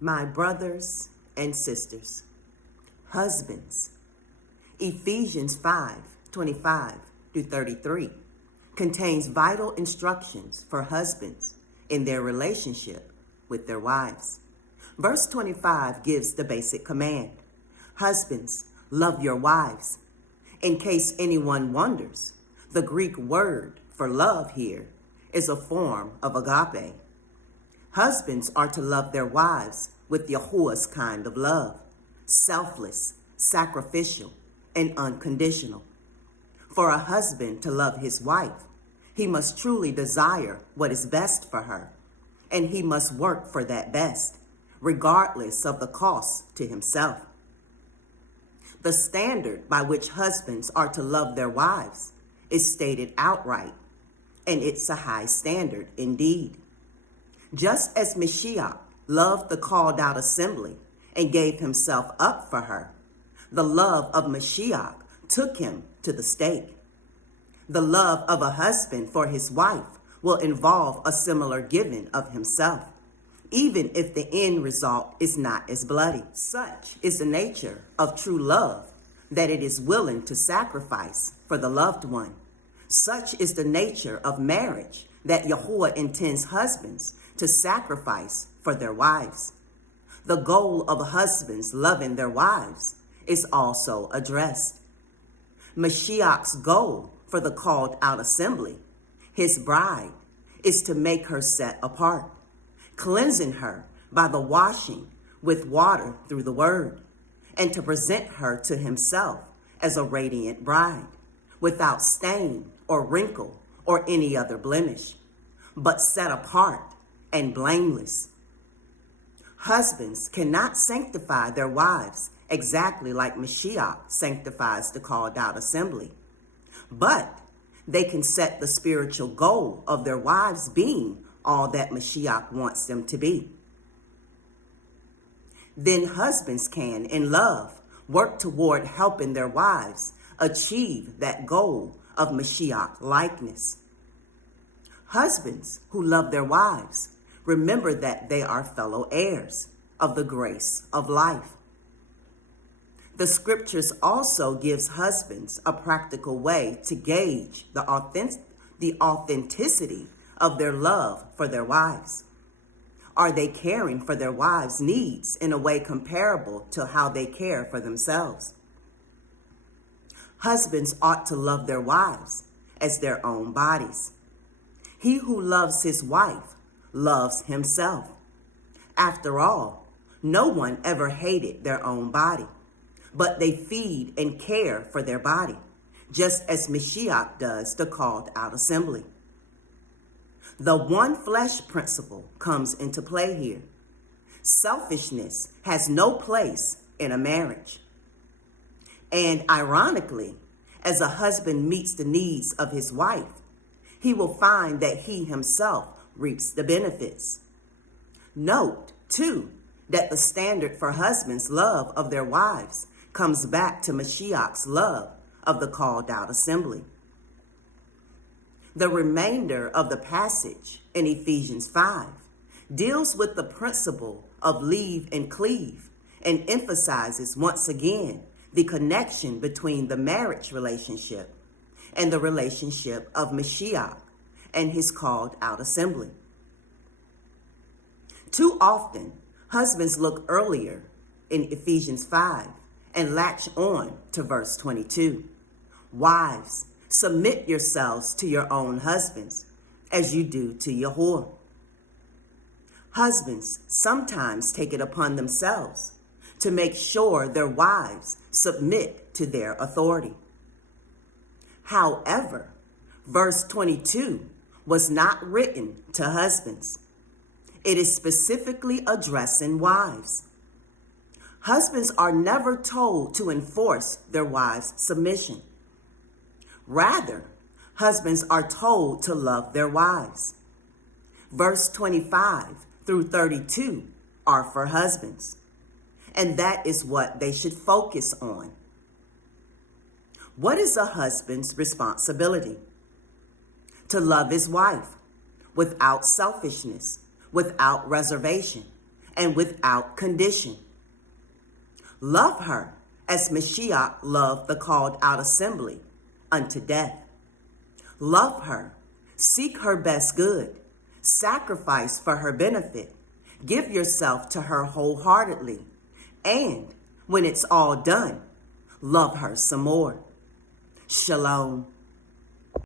My brothers and sisters, husbands, Ephesians 5:25 through 33 contains vital instructions for husbands in their relationship with their wives. Verse 25 gives the basic command: husbands, love your wives. In case anyone wonders, the Greek word for love here is a form of agape. Husbands are to love their wives with Yahuwah's kind of love, selfless, sacrificial, and unconditional. For a husband to love his wife, he must truly desire what is best for her, and he must work for that best, regardless of the cost to himself. The standard by which husbands are to love their wives is stated outright, and it's a high standard indeed. Just as Mashiach loved the called out assembly and gave himself up for her, the love of Mashiach took him to the stake. The love of a husband for his wife will involve a similar giving of himself, even if the end result is not as bloody. Such is the nature of true love, that it is willing to sacrifice for the loved one. Such is the nature of marriage, that Yahuwah intends husbands to sacrifice for their wives. The goal of husbands loving their wives is also addressed. Mashiach's goal for the called out assembly, his bride, is to make her set apart, cleansing her by the washing with water through the word, and to present her to himself as a radiant bride, without stain or wrinkle or any other blemish, but set apart and blameless. Husbands cannot sanctify their wives exactly like Mashiach sanctifies the called out assembly, but they can set the spiritual goal of their wives being all that Mashiach wants them to be. Then husbands can, in love, work toward helping their wives achieve that goal of Mashiach likeness. Husbands who love their wives remember that they are fellow heirs of the grace of life. The scriptures also gives husbands a practical way to gauge the authenticity of their love for their wives. Are they caring for their wives' needs in a way comparable to how they care for themselves? Husbands ought to love their wives as their own bodies. He who loves his wife loves himself. After all, no one ever hated their own body, but they feed and care for their body, just as Mashiach does the called out assembly. The one flesh principle comes into play here. Selfishness has no place in a marriage. And ironically, as a husband meets the needs of his wife, he will find that he himself reaps the benefits. Note, too, that the standard for husbands' love of their wives comes back to Mashiach's love of the called out assembly. The remainder of the passage in Ephesians 5 deals with the principle of leave and cleave and emphasizes once again the connection between the marriage relationship and the relationship of Mashiach and his called out assembly. Too often, husbands look earlier in Ephesians 5 and latch on to verse 22. Wives, submit yourselves to your own husbands as you do to Yahuwah. Husbands sometimes take it upon themselves to make sure their wives submit to their authority. However, verse 22 was not written to husbands. It is specifically addressing wives. Husbands are never told to enforce their wives' submission. Rather, husbands are told to love their wives. Verse 25 through 32 are for husbands, and that is what they should focus on. What is a husband's responsibility? To love his wife without selfishness, without reservation, and without condition. Love her as Mashiach loved the called out assembly unto death. Love her, seek her best good, sacrifice for her benefit, give yourself to her wholeheartedly, and when it's all done, love her some more. Shalom.